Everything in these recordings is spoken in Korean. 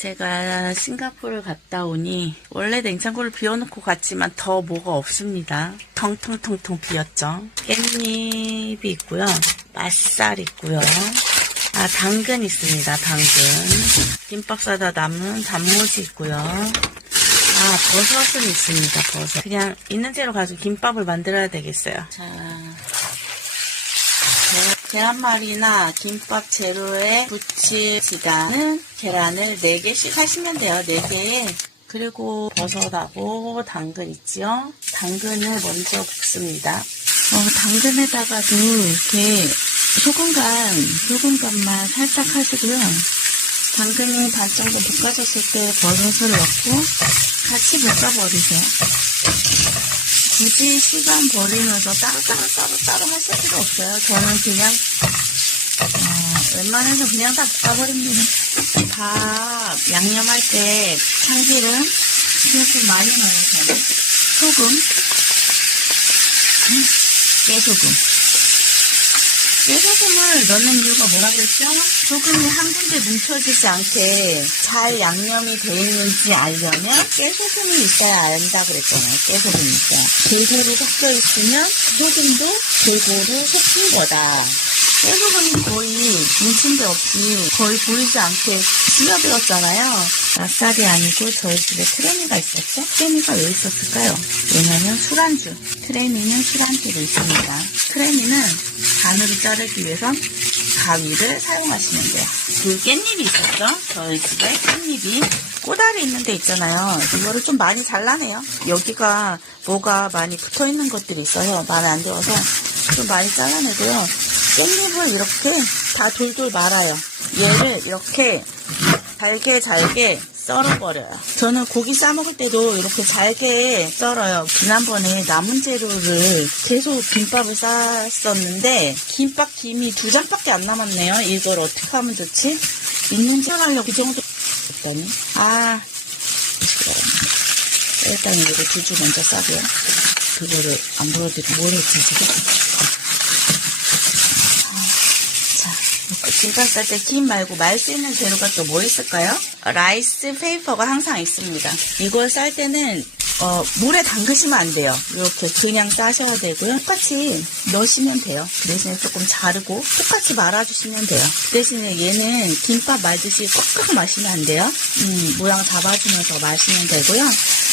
제가 싱가포르 갔다 오니 원래 냉장고를 비워놓고 갔지만 더 뭐가 없습니다. 텅텅텅텅 비었죠. 깻잎이 있고요. 맛살 있고요. 아 당근 있습니다. 당근. 김밥 싸다 남은 단무지 있고요. 아 버섯은 있습니다. 버섯. 그냥 있는 대로 가지고 김밥을 만들어야 되겠어요. 자 계- 계란말이나 김밥 재료에 부치지다는 계란을 4개씩 하시면 돼요. 4개에. 그리고 버섯하고 당근 있지요? 당근을 먼저 볶습니다. 어, 당근에다가도 이렇게 소금간, 소금간만 살짝 하시고요. 당근이 반 정도 볶아졌을 때 버섯을 넣고 같이 볶아버리세요. 굳이 시간 버리면서 따로따로 따로따로 하실 필요 없어요. 저는 그냥 어, 웬만해서 그냥 다 볶아버립니다. 밥 양념할 때 참기름 좀 많이 넣어요. 저는 소금 음, 깨소금 깨소금을 넣는 이유가 뭐라 그랬죠? 소금이 한 군데 뭉쳐지지 않게 잘 양념이 돼 있는지 알려면 깨소금이 있어야 안다 그랬잖아요. 깨소금이 있어야. 골고루 섞여 있으면 소금도 골고루 섞인 거다. 깨소금이 거의 뭉친 데 없이 거의 보이지 않게 스며들었잖아요. 맛살이 아니고 저희 집에 트레미가 있었죠? 트레미가 왜 있었을까요? 왜냐면 술안주. 트레미는 술안주로 있습니다. 트레미는 반으로 자르기 위해선 가위를 사용하시면 돼요. 그 깻잎이 있었죠? 저희 집에 깻잎이 꼬다리 있는 데 있잖아요. 이거를 좀 많이 잘라내요. 여기가 뭐가 많이 붙어 있는 것들이 있어서 마음에 안 들어서 좀 많이 잘라내고요. 깻잎을 이렇게 다 돌돌 말아요. 얘를 이렇게 잘게 잘게 썰어버려요. 저는 고기 싸먹을 때도 이렇게 잘게 썰어요. 지난번에 남은 재료를 계속 김밥을 쌌었는데 김밥 김이 두 장밖에 안 남았네요. 이걸 어떻게 하면 좋지? 있는지 하려고 그 정도 했더니 아 일단 이거를 두줄 먼저 싸고요. 그거를 안 보여드리고 뭘 했지 지금? 자, 김밥 쌀 때 김 말고 말 수 있는 재료가 또 뭐 있을까요? 라이스 페이퍼가 항상 있습니다. 이걸 쌀 때는 어, 물에 담그시면 안 돼요. 이렇게 그냥 싸셔야 되고요. 똑같이 넣으시면 돼요. 그 대신에 조금 자르고 똑같이 말아주시면 돼요. 그 대신에 얘는 김밥 말듯이 꽉꽉 마시면 안 돼요. 음, 모양 잡아주면서 마시면 되고요.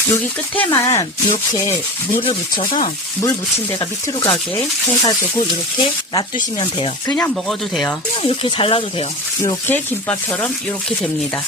여기 끝에만 이렇게 물을 묻혀서 물 묻힌 데가 밑으로 가게 해가지고 이렇게 놔두시면 돼요. 그냥 먹어도 돼요. 그냥 이렇게 잘라도 돼요. 이렇게 김밥처럼 이렇게 됩니다.